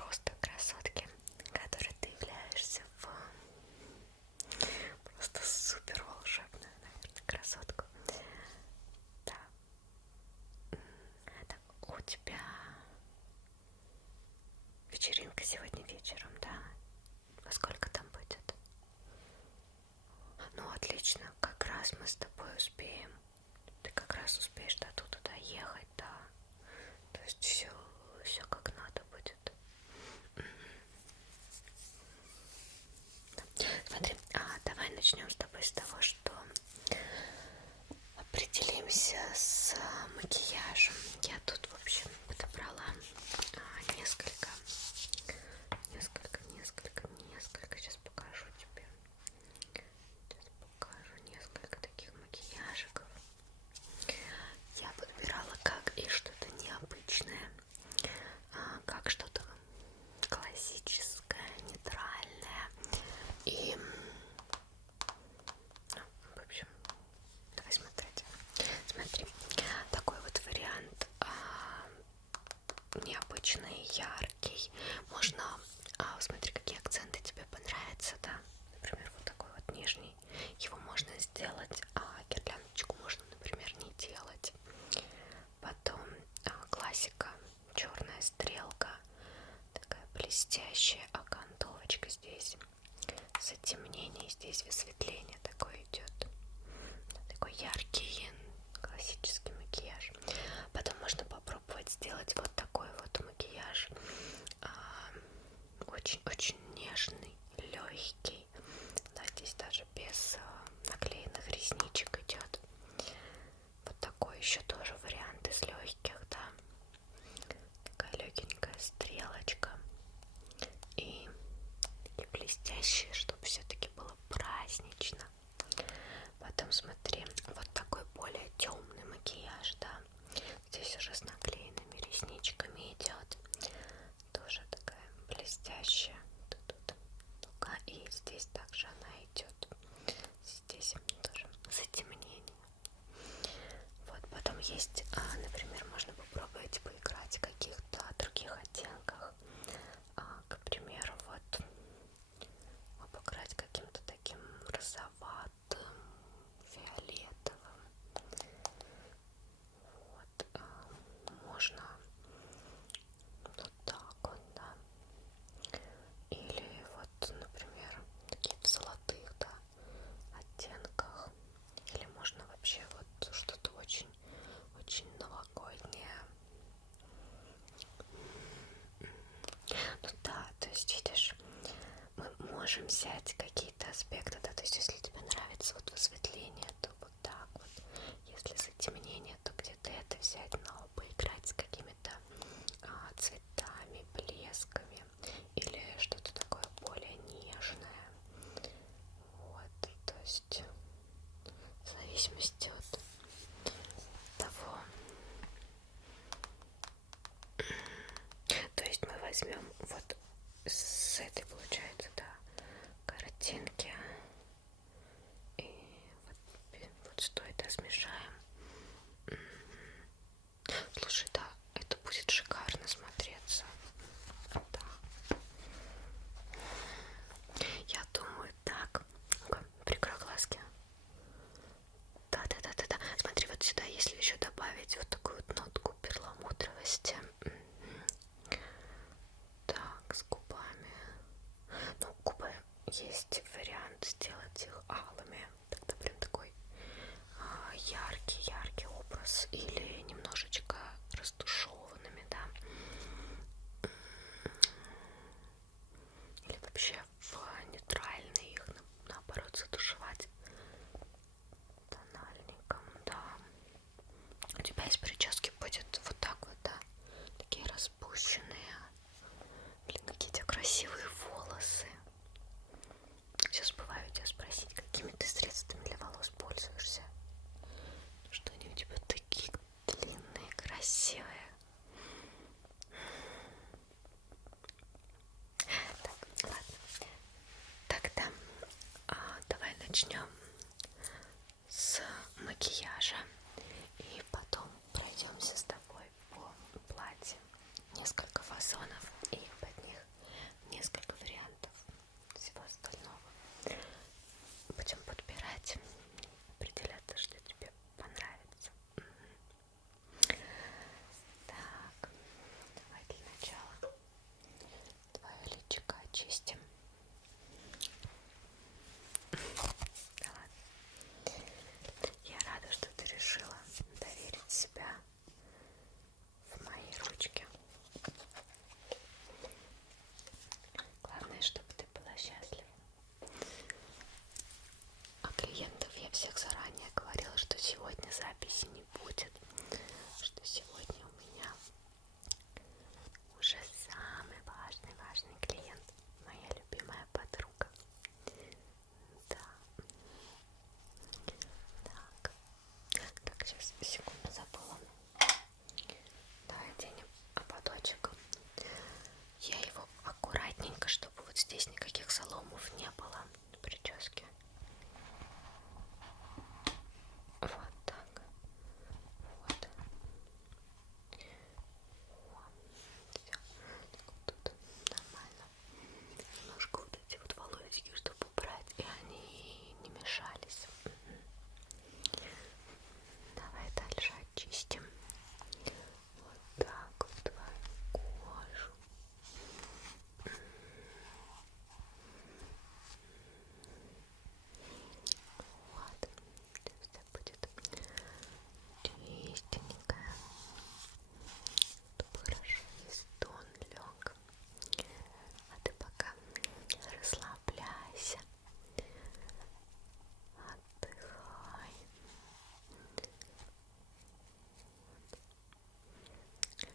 просто красотки, которой ты являешься в просто супер волшебную, наверное, красотку. Да. Так, у тебя вечеринка сегодня вечером, да? Во сколько там будет? Ну, отлично, как раз мы с тобой успеем. Ты как раз успеешь до туда доехать, да. То есть все как надо будет. Смотри, давай начнем с тобой с того, что определимся с макияжем. Я тут, в общем, подобрала несколько. Сейчас покажу тебе. Сейчас покажу несколько таких макияжиков. Я подбирала как и что-то необычное, как что-то классическое, нейтральное. И, ну, в общем, давай смотреть. Смотри, такой вот вариант необычный, яркий. Можно, смотри, какие акценты тебе понравятся, да. Например, вот такой вот нижний. Его можно сделать, гирляндочку можно, например, не делать. Потом классика, черная стрелка, такая блестящая окантовочка здесь, затемнение, здесь высветление такое идет, такой яркий классический макияж. Потом можно попробовать сделать вот такой вот макияж, очень-очень нежный, легкий, да, здесь даже без наклеенных ресничек идет. Вот такой еще тоже вариант из легких, да. Такая легенькая стрелочка. И блестящие, чтобы все-таки было празднично. Потом смотри, вот такой более темный макияж, да. Здесь уже с наклеенными ресничками идет. Тоже такая блестящая. Тут. И здесь также она идет. Здесь тоже затемнение. Вот, потом есть, например, можно попробовать поиграть в каких-то других оттенках. К примеру, вот обыграть каким-то таким розоватым, фиолетовым. Вот, можно вот так вот, да. Или вот, например, такие в золотых, да, оттенках. Или можно вообще вот что-то очень новогоднее. Ну да, то есть видишь, мы можем взять какие-то аспекты, да, то есть если тебе нравится вот высветление, то вот так вот, если затемнение, то где-то это взять, но поиграть с какими-то цветами, блесками или что-то такое более нежное. Вот, то есть в зависимости от того. То есть мы возьмем вот с этой, получается, да, картинки и вот что это смешаем. Слушай, да, это будет шикарно смотреться. Да. Я думаю, так. Ну-ка, прикрой глазки. Да. Смотри, вот сюда, если еще добавить вот такую вот нотку перламутровости. Так, с губами. Ну, губы есть вариант сделать их алыми. Тогда прям такой яркий образ. Или немножечко растушеванными, да. Или вообще в нейтральные их наоборот затушевать тональником, да. У тебя из прически будет вот так вот, да, такие распущенные. Блин, какие у тебя красивые волосы. Все забываю тебя спросить, какими ты средствами для волос пользуешься. Что они у тебя такие Сейчас, секунду, забыла. Давай оденем ободочек. Я его аккуратненько, чтобы вот здесь никаких соломов не было на прическе. Вот так. Вот. Все. Так, вот тут нормально. Немножко вот эти вот волосики, чтобы убрать, и они не мешались. Давай дальше очистим. Вот так вот твою кожу. Вот. Все будет чистенькая. Чтобы хорошо весь тон лег. А ты пока расслабляйся. Отдыхай.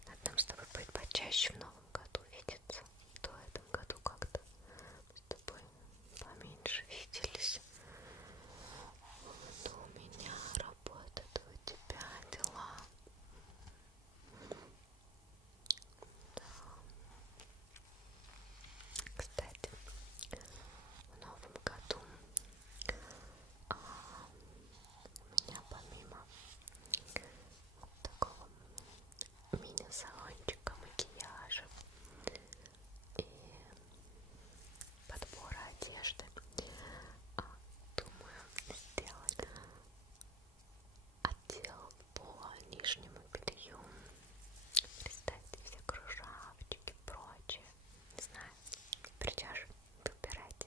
Надо нам с тобой будет почаще в новом году видеться. То в этом году как-то мы с тобой поменьше виделись. Но у меня работа, то у тебя дела. Да. Кстати, в новом году у меня помимо вот такого мини-салончика макияжа и подбора одежды, думаю сделать отдел по нижнему белью. Представьте, все кружавчики, прочее. Не знаю, придешь выбирать.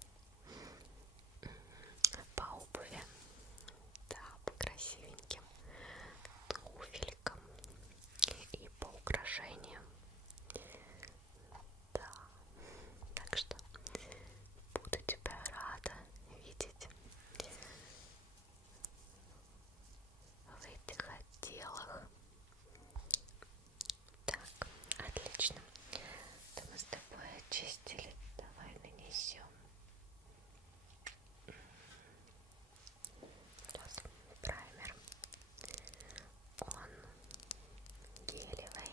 По обуви, да, по красивеньким туфелькам и по украшениям. Да, так что буду тебя рада видеть в этих отделах. Так, отлично. То мы с тобой очистили. Давай нанесем. Сейчас праймер. Он гелевый.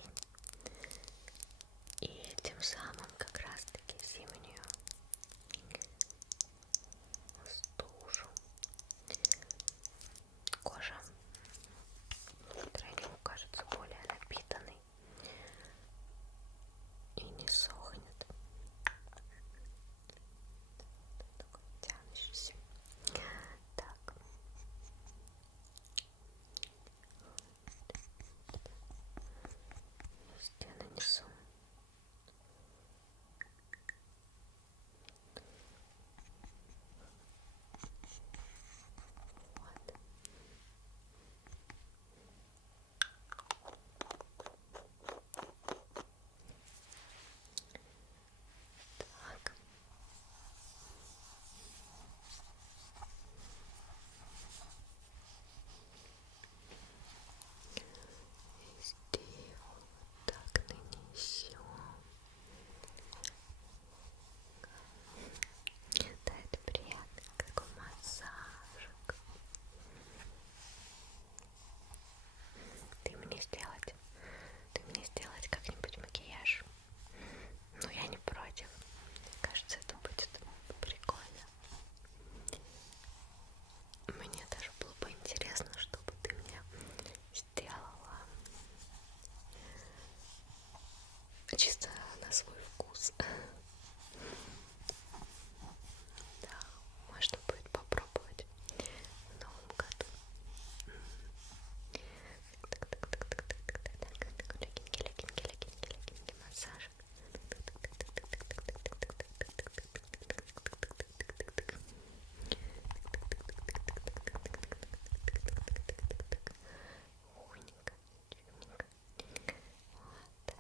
И тем самым как раз таки зимнюю стужу. Кожа тройню кажется более напитанной и не сохнет. Такой тянущийся. Так. Везде нанесу. Вот. Так. Везде вот так нанесем. Да, это приятно, какой массажик. Ты мне сделать как-нибудь макияж. Ну, я не против. Мне кажется, это будет прикольно. Мне даже было бы интересно, чтобы ты мне сделала чисто на свой вкус. Да, можно будет попробовать в новом году. Легенький массаж. Умненько, чудненько. Вот так.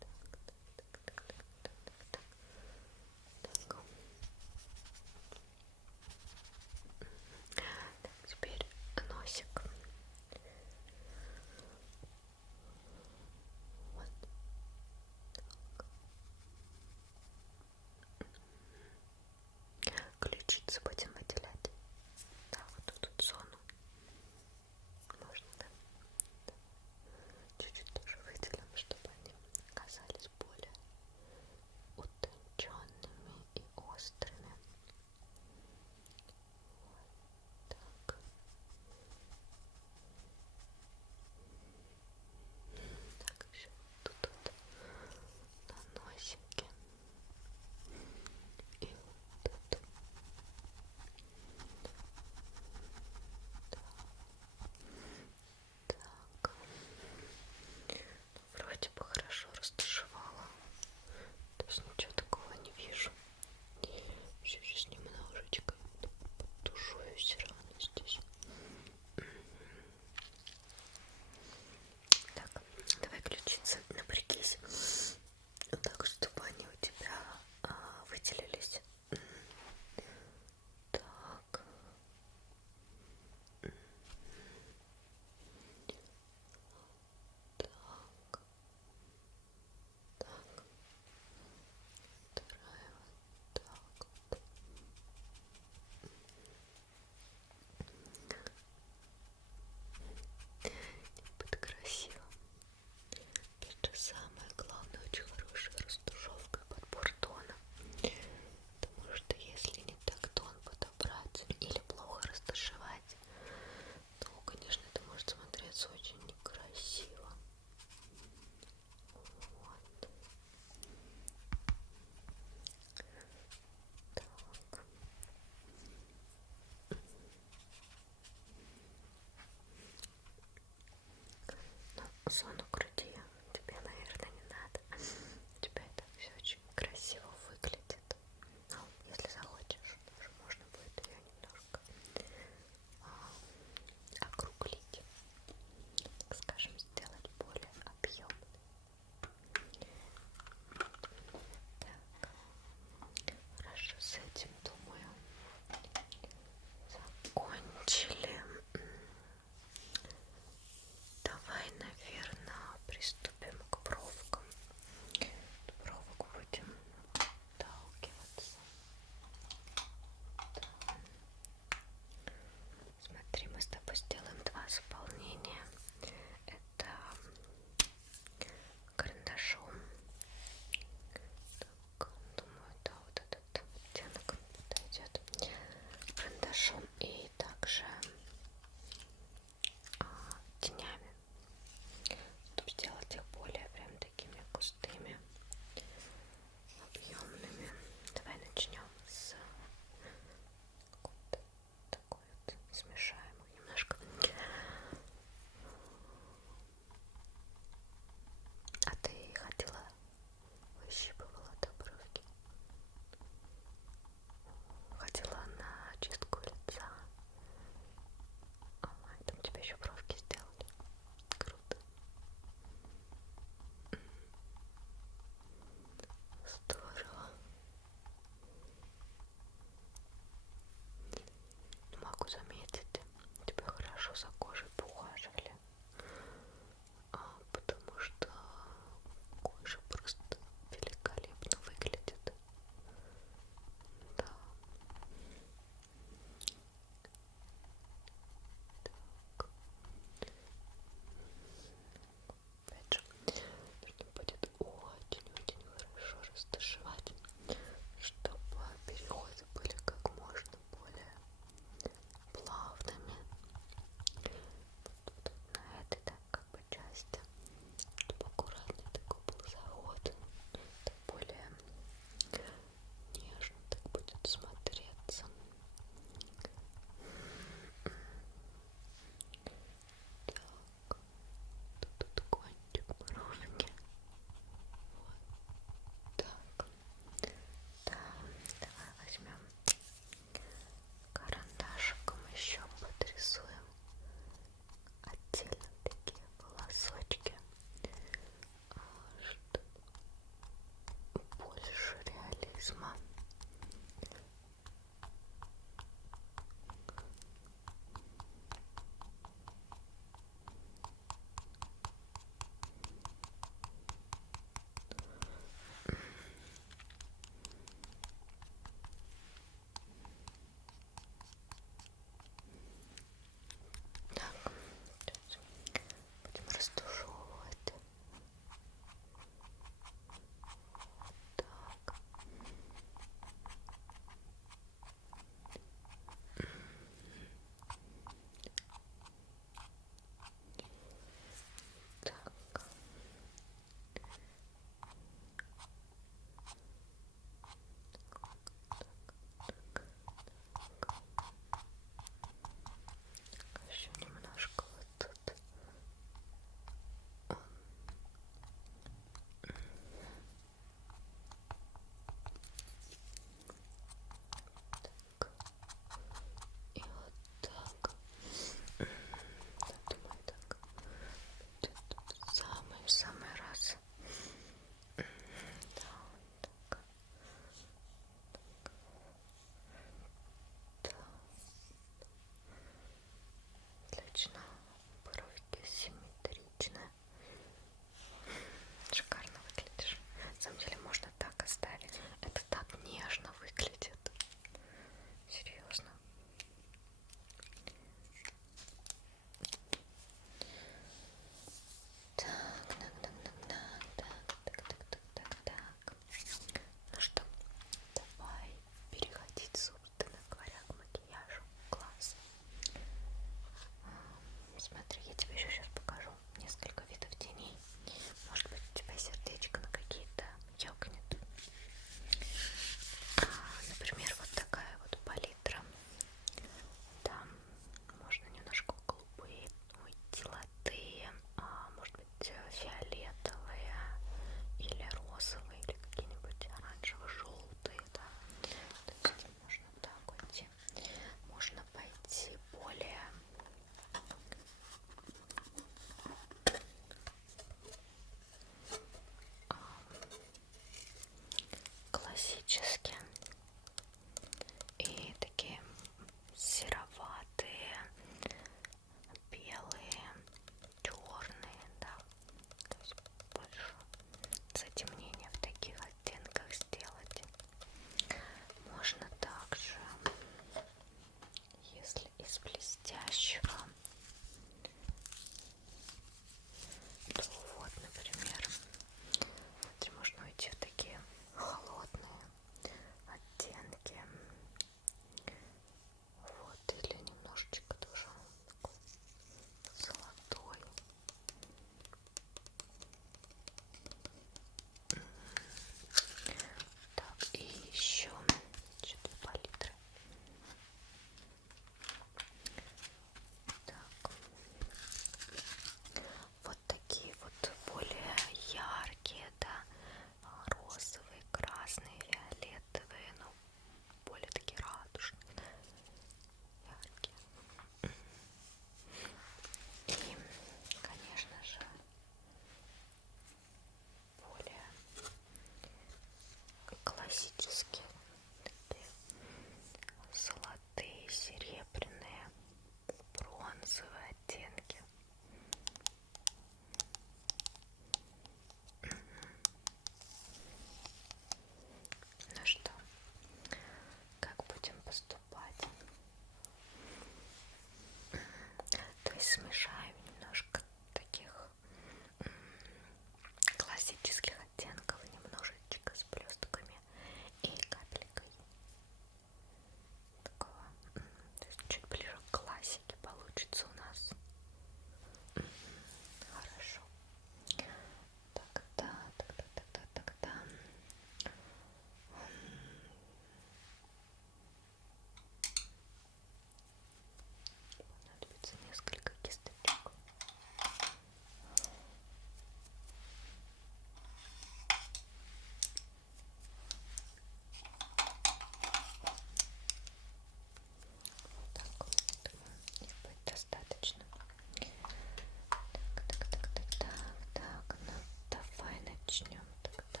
начнем тогда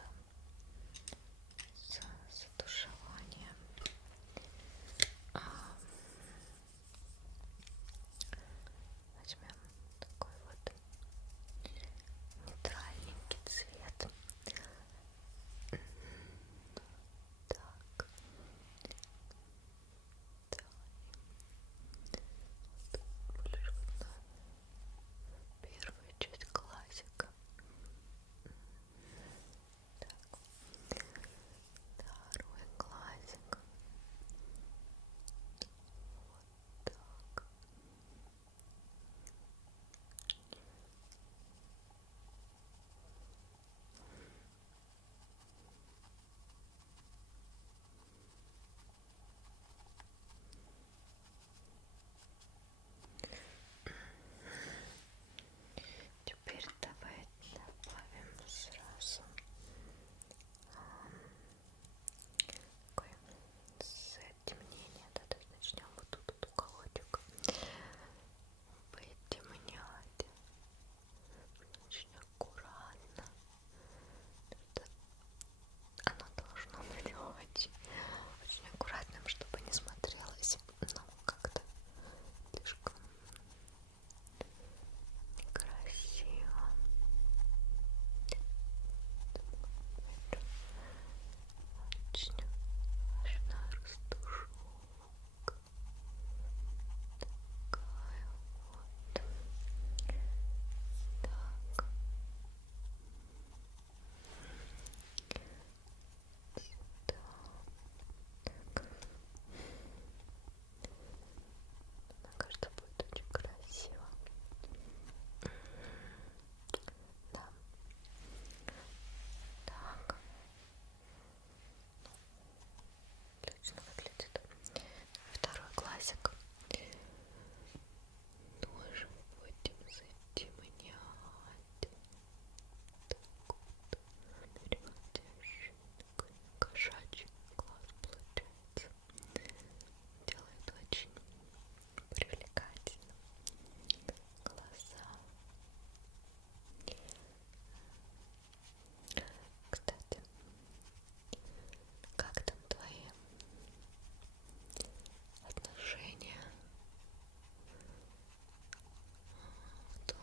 с затушевания. Возьмем такой вот нейтральненький цвет. Так. Больше вот на первую часть глазика. Так. Второй глазик. Вот так. Теперь давай добавим сразу такой затемнение, да, то есть начнем вот тут вот уголочек потемнять. Очень аккуратно. Оно должно быть очень аккуратным, чтобы не смотрелось, но как-то слишком некрасиво. Очень важна растушевка. Такая вот. Так. Сюда. Так. Мне кажется, будет очень красиво. Да. Так. Отлично выглядит. Второй глазик. Тоже будем затемнять. Так вот. Переводящий такой кошачий глаз получается. Делает очень привлекательно глаза. Кстати, как там твои отношения? То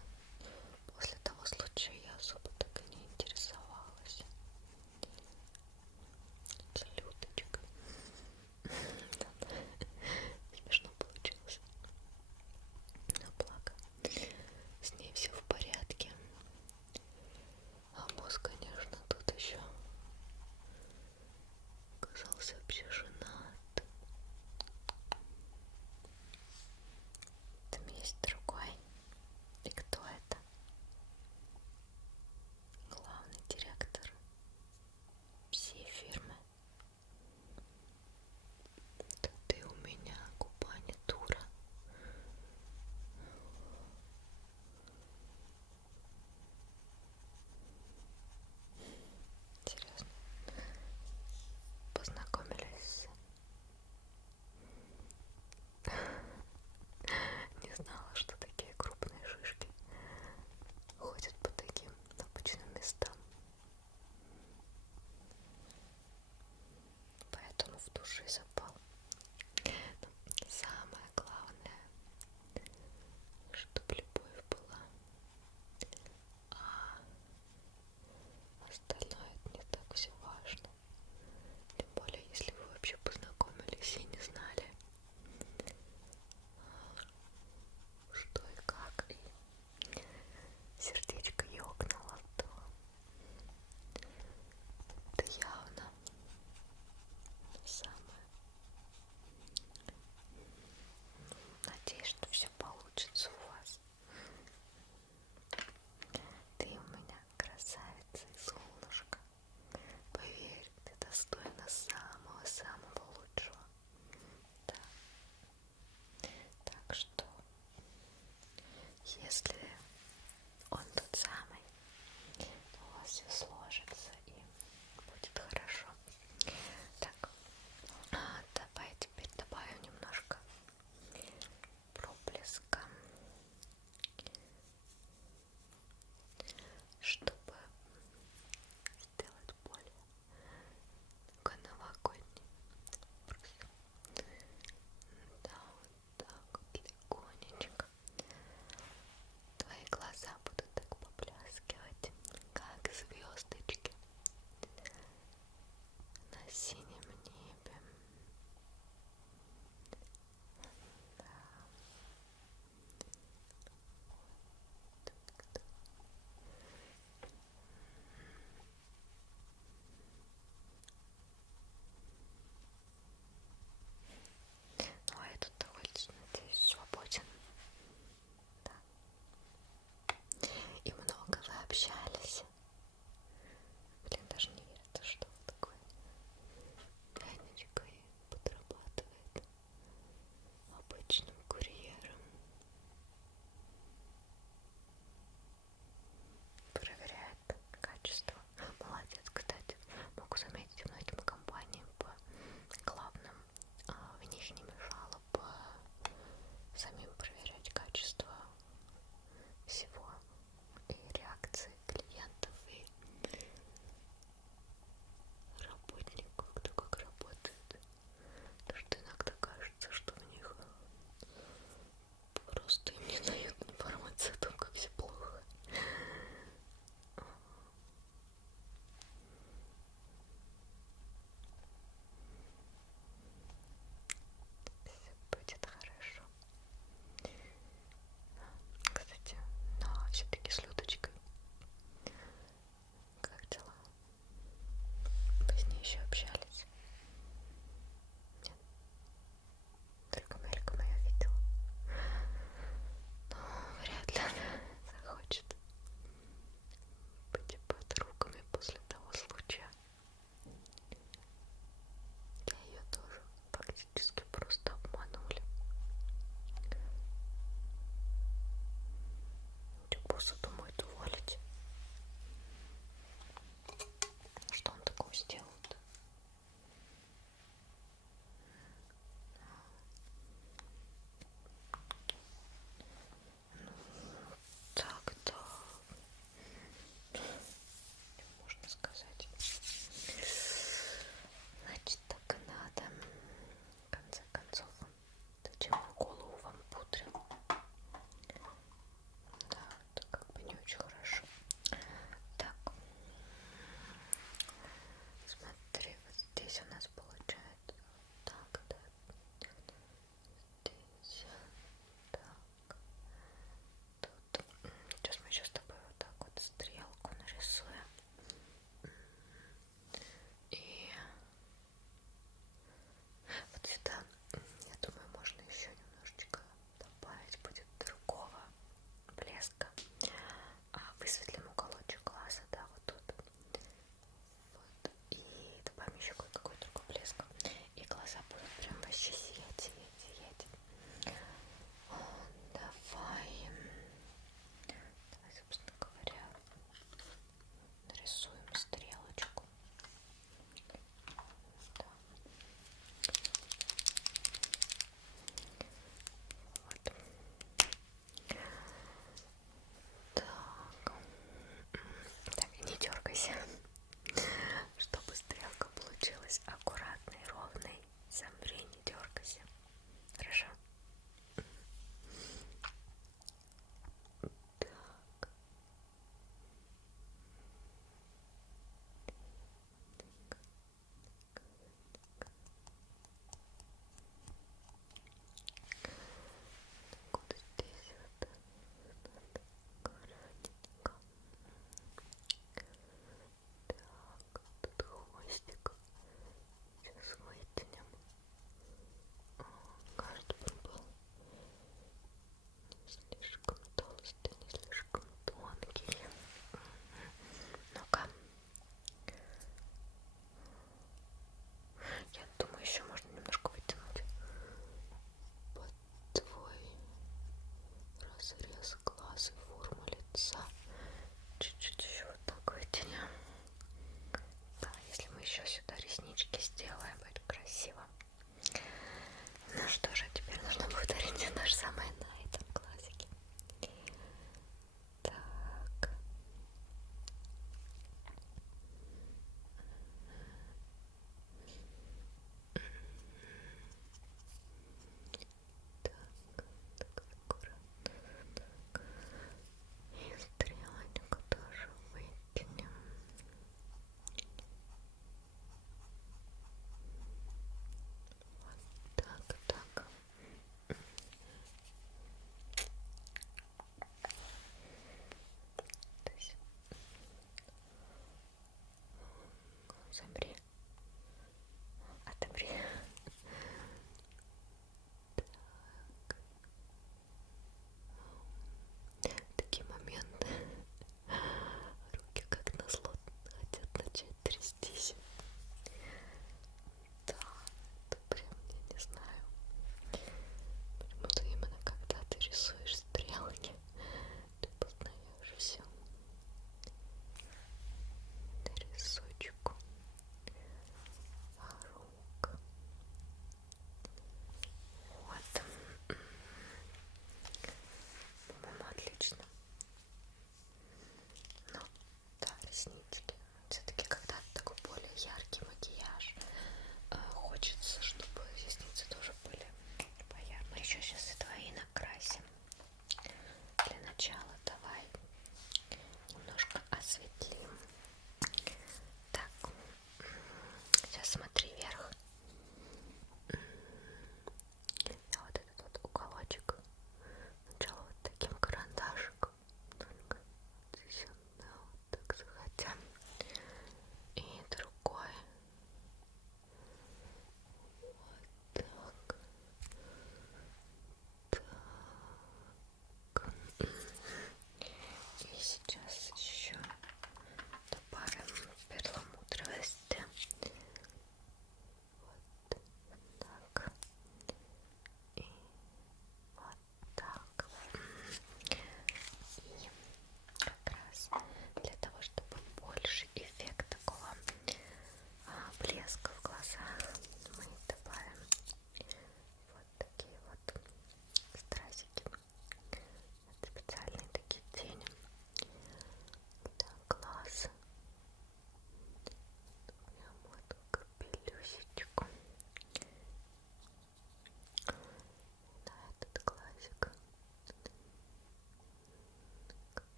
после того случая я особо так и не интересовалась. С Людочкой. Смешно получилось. Но благо с ней все в порядке. А босс, конечно, тут еще оказался вообще женат. Там есть другой. И кто это? Главный директор всей фирмы. Да ты у меня губа не дура. Серьезно. Познакомились. Не знала, что такие крупные шишки ходят по таким обычным местам. Поэтому в душе запал. Но самое главное, чтобы любовь была. А остальное это не так все важно. Тем более, если вы вообще познакомились и не знали, что и как, и сердечко ёкнуло, то это явно самое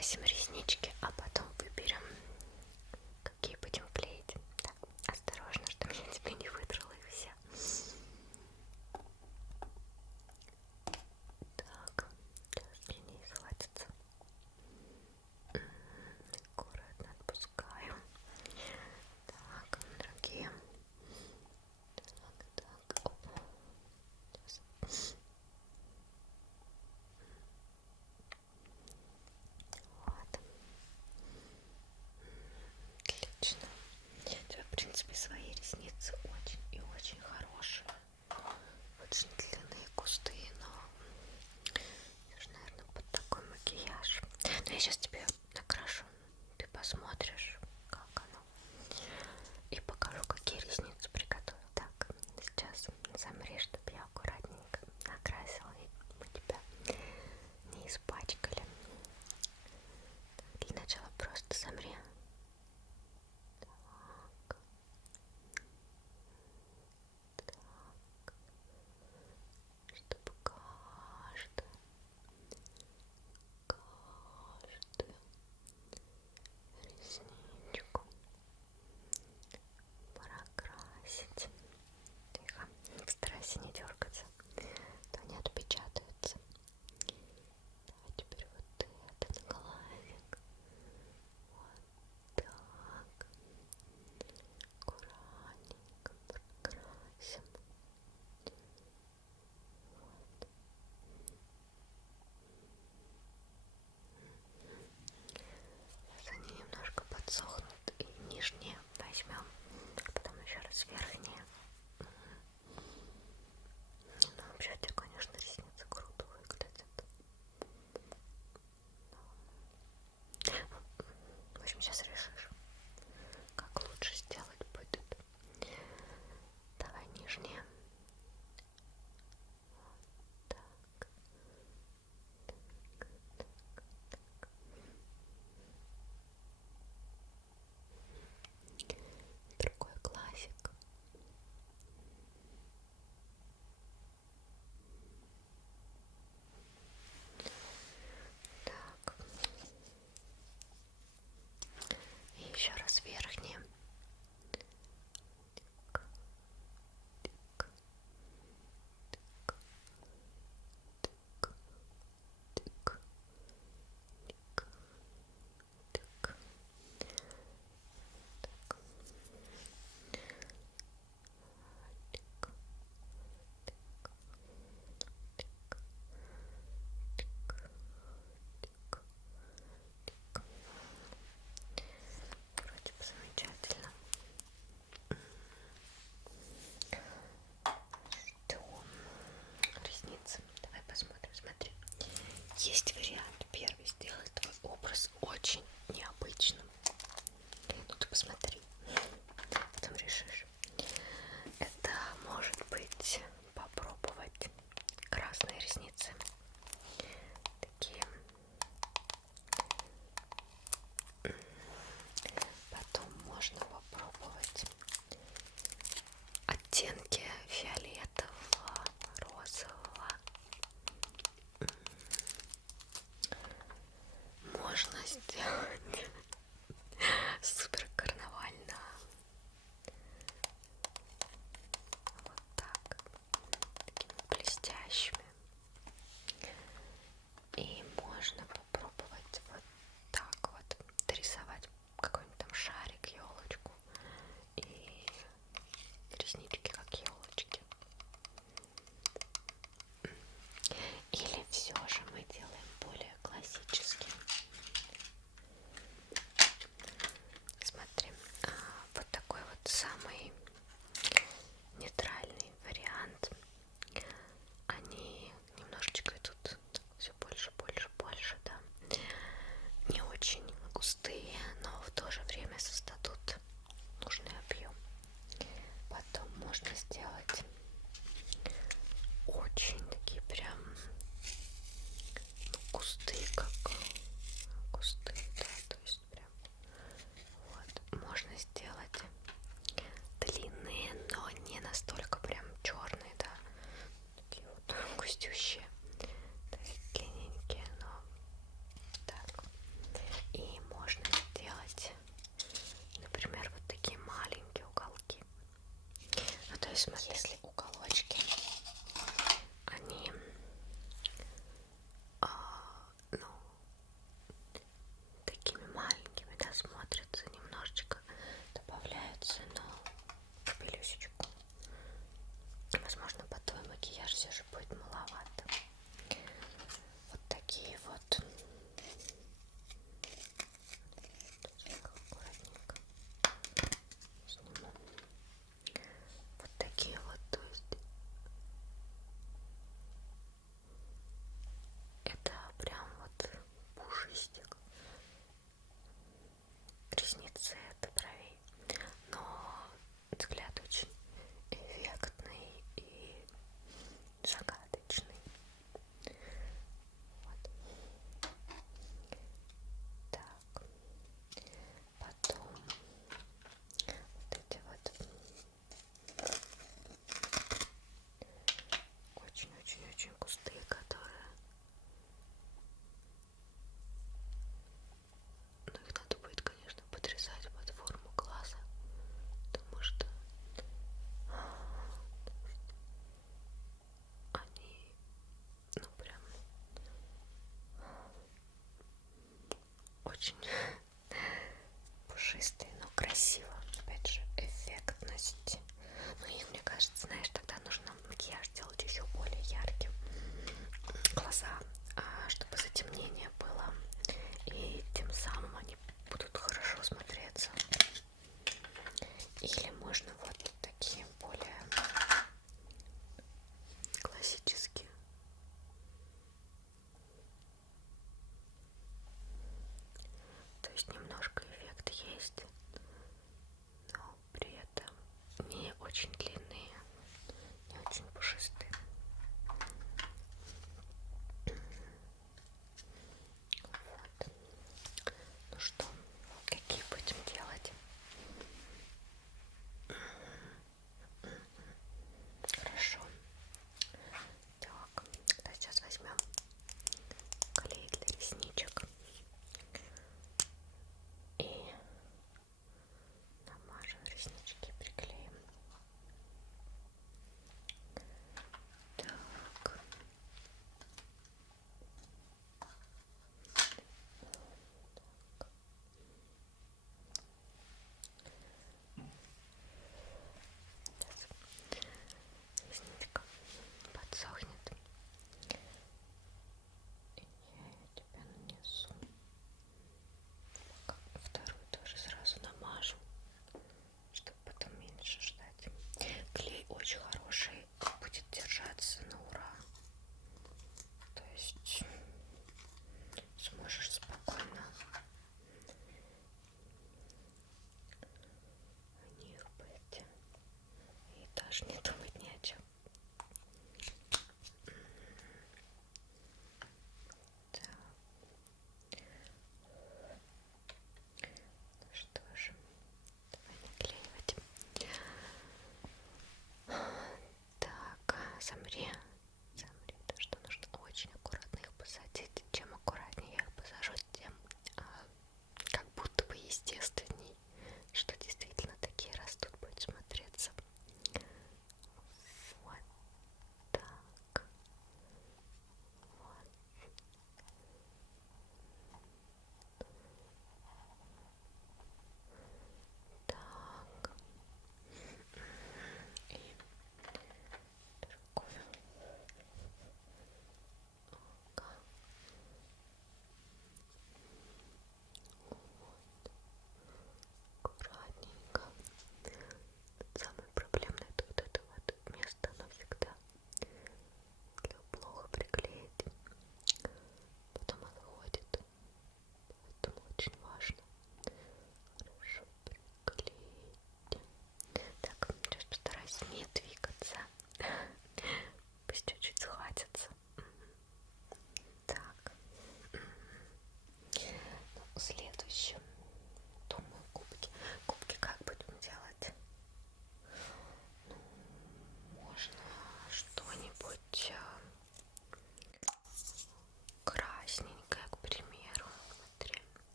накрасим реснички, а потом выберем, какие будем клеить. Так, осторожно, чтобы я тебя не выдрала и все. Так, сейчас длиннее схватится. Аккуратно отпускаю. Так, другие. Так, оп. Сейчас. Вот. Отлично. У тебя, в принципе, свои ресницы очень и очень хорошие. Очень длинные, густые, но я же, наверное, под такой макияж. Но я сейчас тебе накрашу. Ты посмотришь, как оно. И покажу, какие ресницы приготовил. Так, сейчас замри, чтобы я аккуратненько накрасила, и мы тебя не испачкали. Так, для начала просто замри. Так. Так. Чтобы каждую ресничку прокрасить. Тихо, старайся не дергаться, то не отпечатаются. Давай теперь вот этот глазик. Вот так. Аккуратненько прокрасим. Вот. Сейчас они немножко подсохнут, и нижние возьмем, потом еще раз верхние. Ну, вообще, у тебя, конечно, ресницы круто выглядят. В общем, сейчас решишь, как лучше сделать будет. Давай нижние. Так. Другой глазик. Так. И еще раз верхние. Так. Так. Так. Так. Так. Так. Так. Вроде бы замечательно. Что? Ресницы. Давай посмотрим. Смотри. Есть вариант первый сделать твой образ очень необычным. Ну ты посмотри. Потом решишь. Это может быть попробовать красные ресницы. Такие. Потом можно попробовать оттенки фиолетового, розового. Можно сделать супер карнавально. Вот так. Такими блестящими. И можно попробовать вот так вот дорисовать какой-нибудь там шарик, елочку и реснички как елочка. красиво. Опять же, эффектность. Ну и мне кажется, знаешь, тогда нужно макияж делать еще более ярким. Глаза, чтобы затемнение было. И тем самым они будут хорошо смотреться. Или можно вот такие более классические. То есть немножко эффект есть, но при этом не очень длинные, не очень пушистые.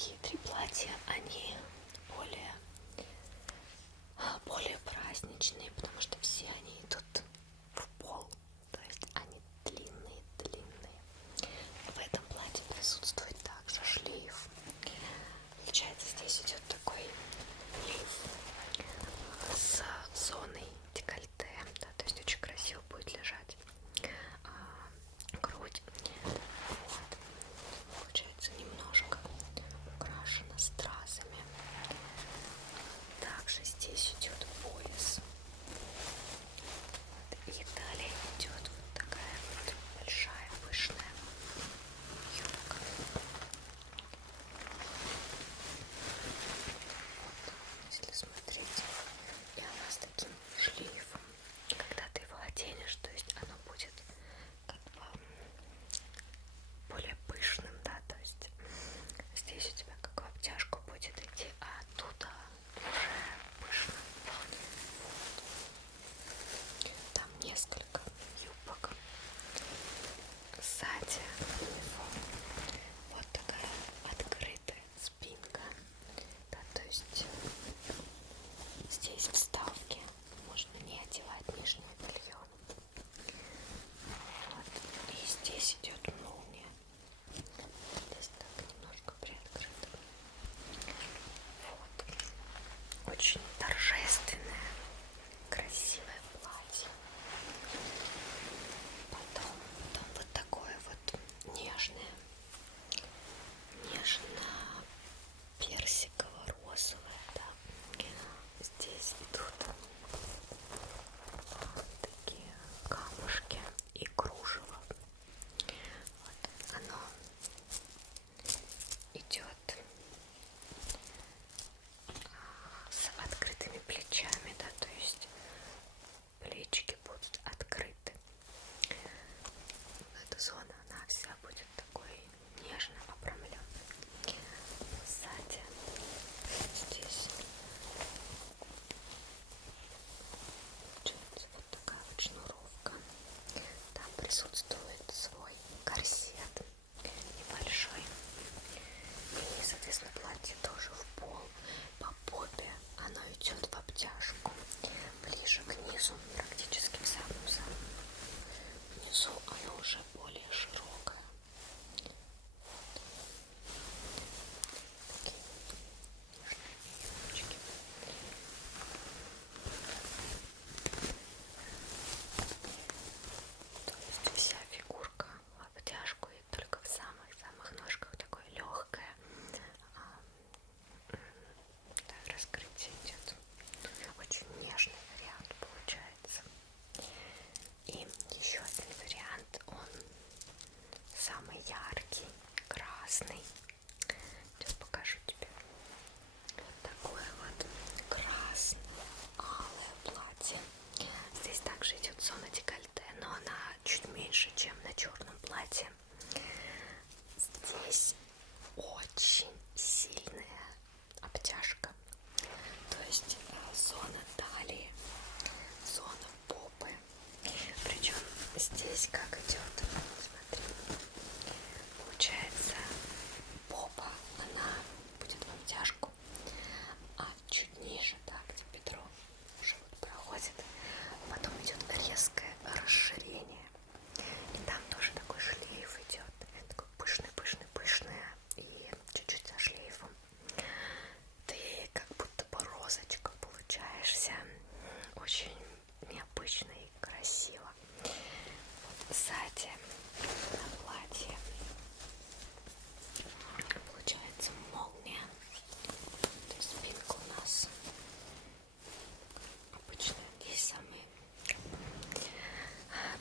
такие 3 платья, они более праздничные, потому что все они идут в пол, то есть они длинные. В этом платье присутствует также шлейф. Получается, здесь идет такой лиф с зоной декольте, да, то есть очень красиво будет лежать грудь. Вот. Получается, немножко украшена стразами. Также здесь идет пояс. И далее идет вот такая вот большая пышная юбка. Если смотреть, и она с таким шлейфом. Когда ты его оденешь, то есть оно будет как бы более пышным, да, то есть здесь у тебя как в обтяжку будет идти, а оттуда уже пышно. Там несколько юбок. Сзади у него вот такая открытая спинка, да, то есть здесь вставки, можно не одевать нижний бельон. Вот. И здесь идет молния. Здесь так немножко приоткрыто. Вот. Очень торжественное, красивое платье. Потом вот такое вот нежное, нежно-персиково-розовое, да. Здесь идут такие камушки и кружево. Вот оно идет с открытыми плечами, да, то есть плечики будут открыты. Эта зона, она вся будет такой нежно обрамленной. Сзади здесь получается вот такая вот шнуровка. Там присутствует свой корсет небольшой. И, соответственно, платье тоже в пол. По попе оно идет в обтяжку. Ближе к низу, практически в самом-самом внизу, оно уже более широкое. Вот. Такие юбочки. То есть вся фигурка в обтяжку, и только в самых-самых ножках такое легкое раскрытие идет. Очень нежный вариант получается. И еще один вариант, он самый яркий, красный. Сейчас покажу тебе. Вот такое вот красно-алое платье. Здесь также идет зона декольте, но она чуть меньше, чем на черном платье. Здесь очень сильная обтяжка, то есть зона талии, зона попы. Причем здесь как идет, смотри, получается попа, она будет в обтяжку, а чуть ниже, да, где бедро уже вот проходит, потом идет резкое расширение, и там тоже такой шлейф идет, такой пышный и чуть-чуть со шлейфом. Ты как будто бы розочка получаешься, очень необычно и красиво. Вот сзади на платье получается молния, то есть спинка у нас обычная, здесь самая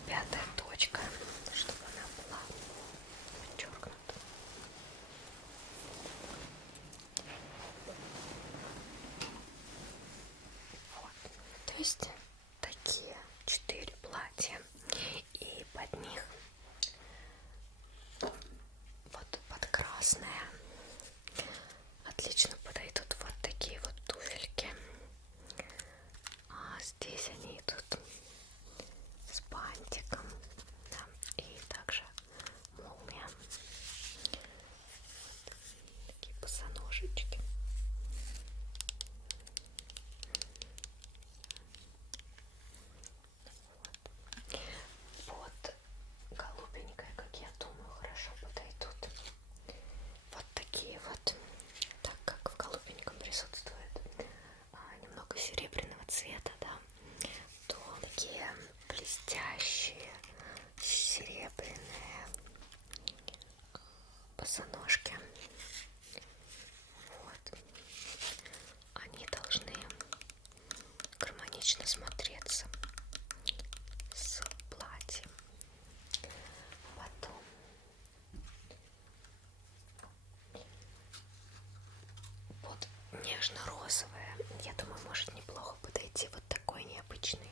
пятая точка, чтобы она была подчеркнута. Вот. То есть такие 4 платья, и под них вот под красное отлично подойдут вот такие вот туфельки. А здесь они идут с бантиком, да, и также молния. Такие босоножки. босоножки. Вот. Они должны гармонично смотреться с платьем. Потом вот нежно-розовое, я думаю, может неплохо подойти вот такой необычный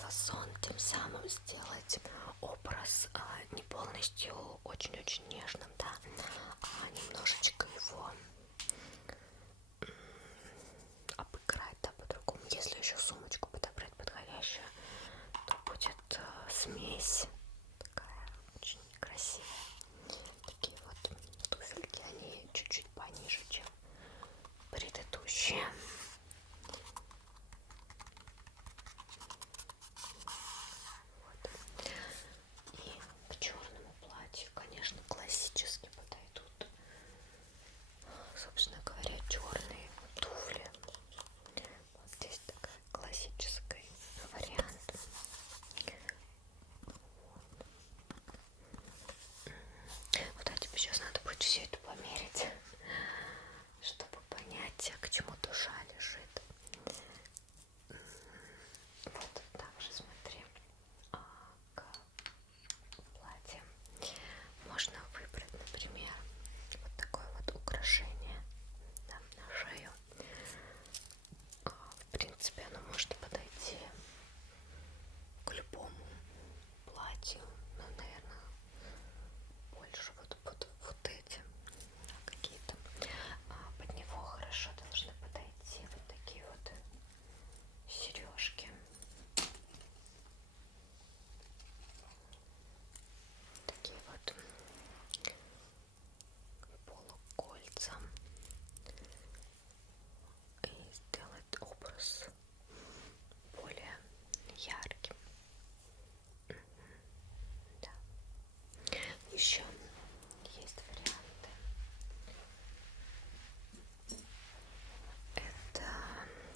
фасон, тем самым сделать образ не полностью очень-очень нежным, да, а немножечко его обыграть, да, по-другому. Если еще сумочку подобрать подходящую, то будет смесь такая очень красивая. Такие вот туфельки, они чуть-чуть пониже, чем предыдущие. Вот. И к черному платью, конечно, классически подойдут, собственно говоря, черные туфли. Вот здесь такой классический вариант. Вот, а тебе сейчас надо будет все это померить, чтобы понять, к чему душа лежит. Вот также смотри, к платье можно выбрать, например, вот такое вот украшение, да, на шею. В принципе, оно может подойти к любому платью, но, наверное, больше вот эти какие-то. Под него хорошо должны подойти вот такие вот сережки. Такие вот полукольца. И сделать образ более ярким. Да. Еще есть варианты. Это,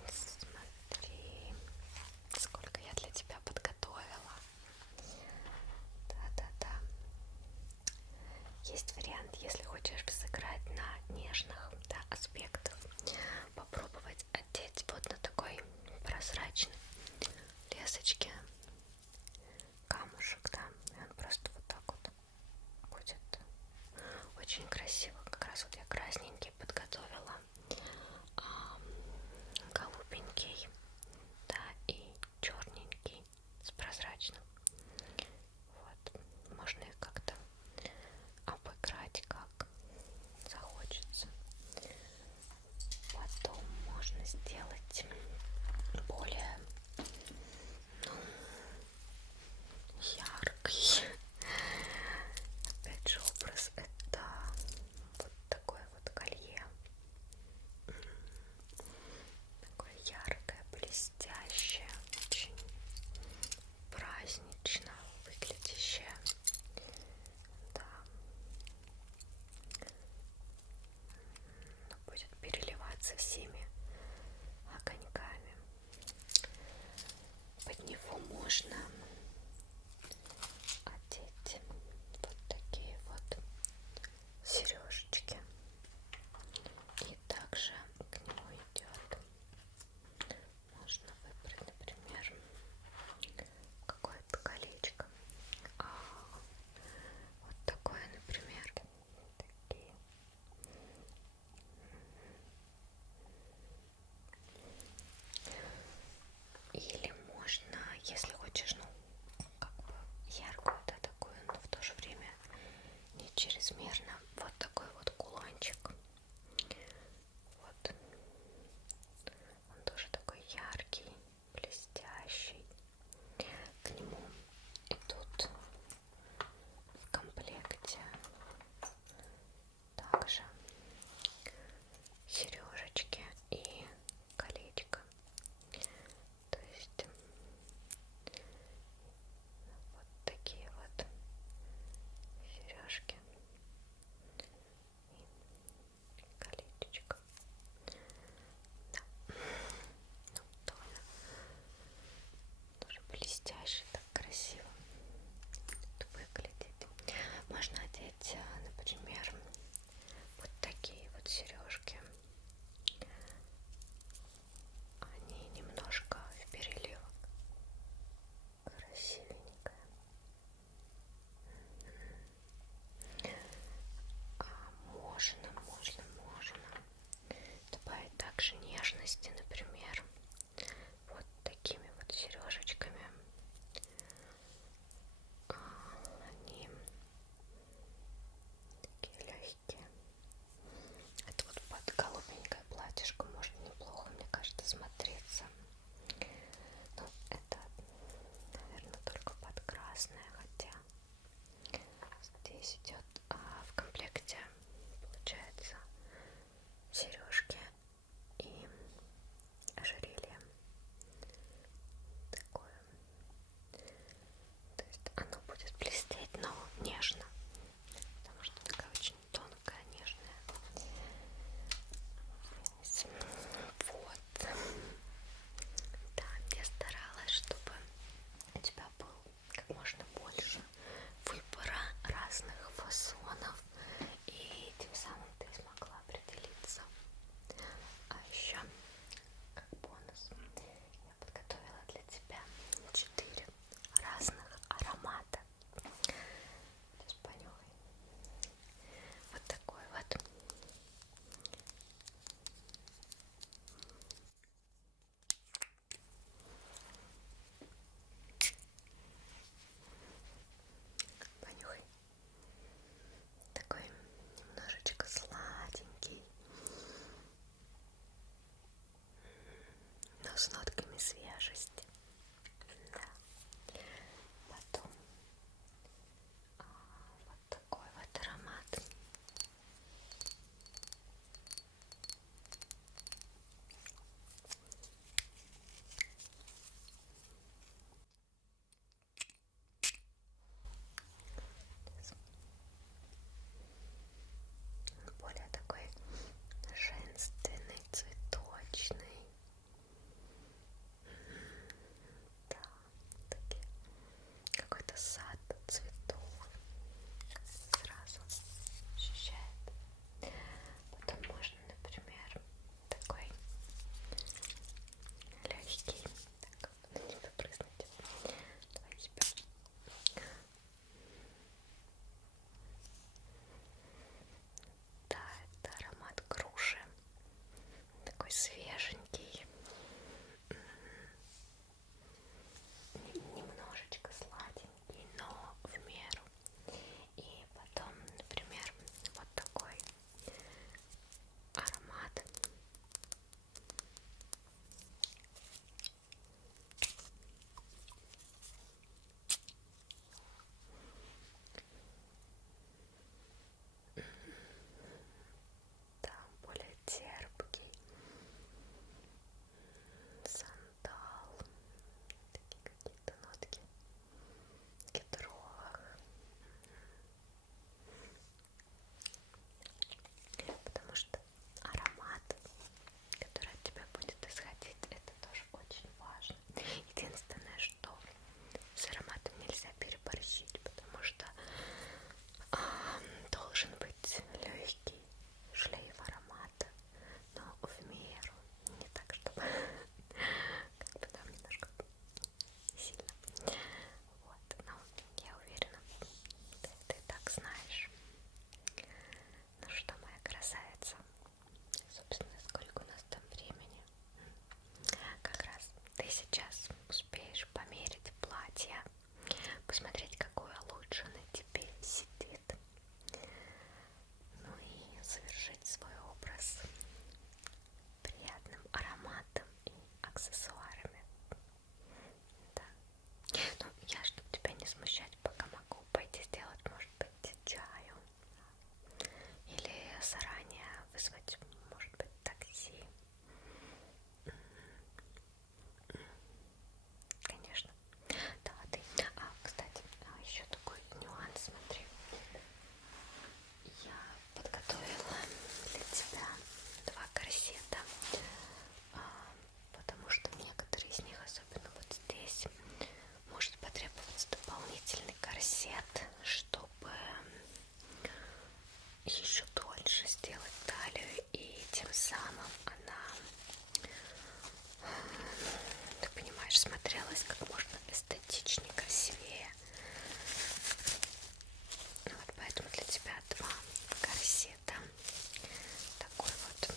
смотри, сколько я для тебя подготовила. Да-да-да. Есть вариант, если хочешь сыграть на нежных, да, аспектах, попробовать одеть вот на такой прозрачной лесочке камушек, да, и он просто вот так вот будет очень красиво. Как раз вот я красненький подготовила, голубенький, да, и черненький с прозрачным. Вот, можно их как-то обыграть, как захочется. Потом можно сделать более, ну, яркий. Опять же, образ это вот такое вот колье. Такое яркое, блестящее, очень празднично выглядящее. Да. Будет переливаться всеми огоньками. Под него можно одеть вот такие вот сережечки. И также к нему идет, можно выбрать, например, какое-то колечко. Вот такое, например, такие. Или можно, если хочешь, ну, сейчас успеешь померить платье, посмотреть, какое лучше на тебе сидит, ну и завершить свой образ приятным ароматом и аксессуарами. Да. Ну, я, чтобы тебя не смущать, пока могу пойти сделать, может быть, чаю. Или заранее вызвать, может быть, такси. Конечно. Да, ты. Кстати, еще такой нюанс, смотри. Я подготовила для тебя 2 корсета, потому что некоторые из них, особенно вот здесь, может потребоваться дополнительный корсет, чтобы еще дольше сделать талию, и тем самым она, ты понимаешь, смотрелась как можно эстетичнее, красивее. Вот поэтому для тебя 2 корсета. Такой вот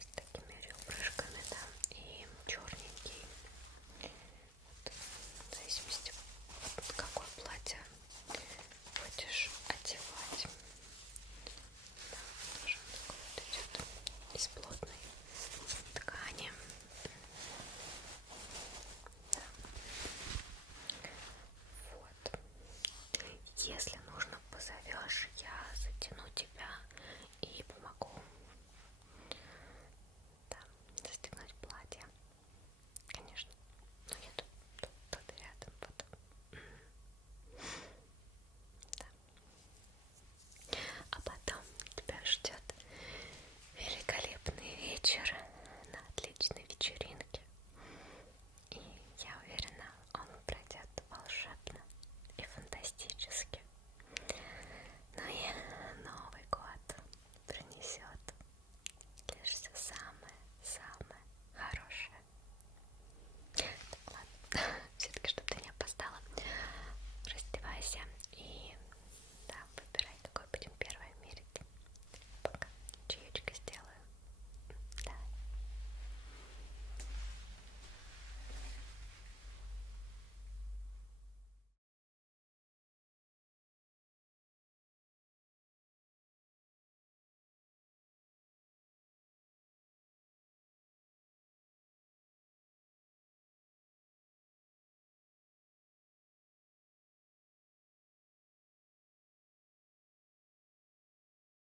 с такими ребрышками, да, и черненький. Вот, в зависимости от какое платье будешь одевать. Да, тоже такой вот идет из плотной ткани. Да. Вот. Если нужно, позовешь, я затяну тебя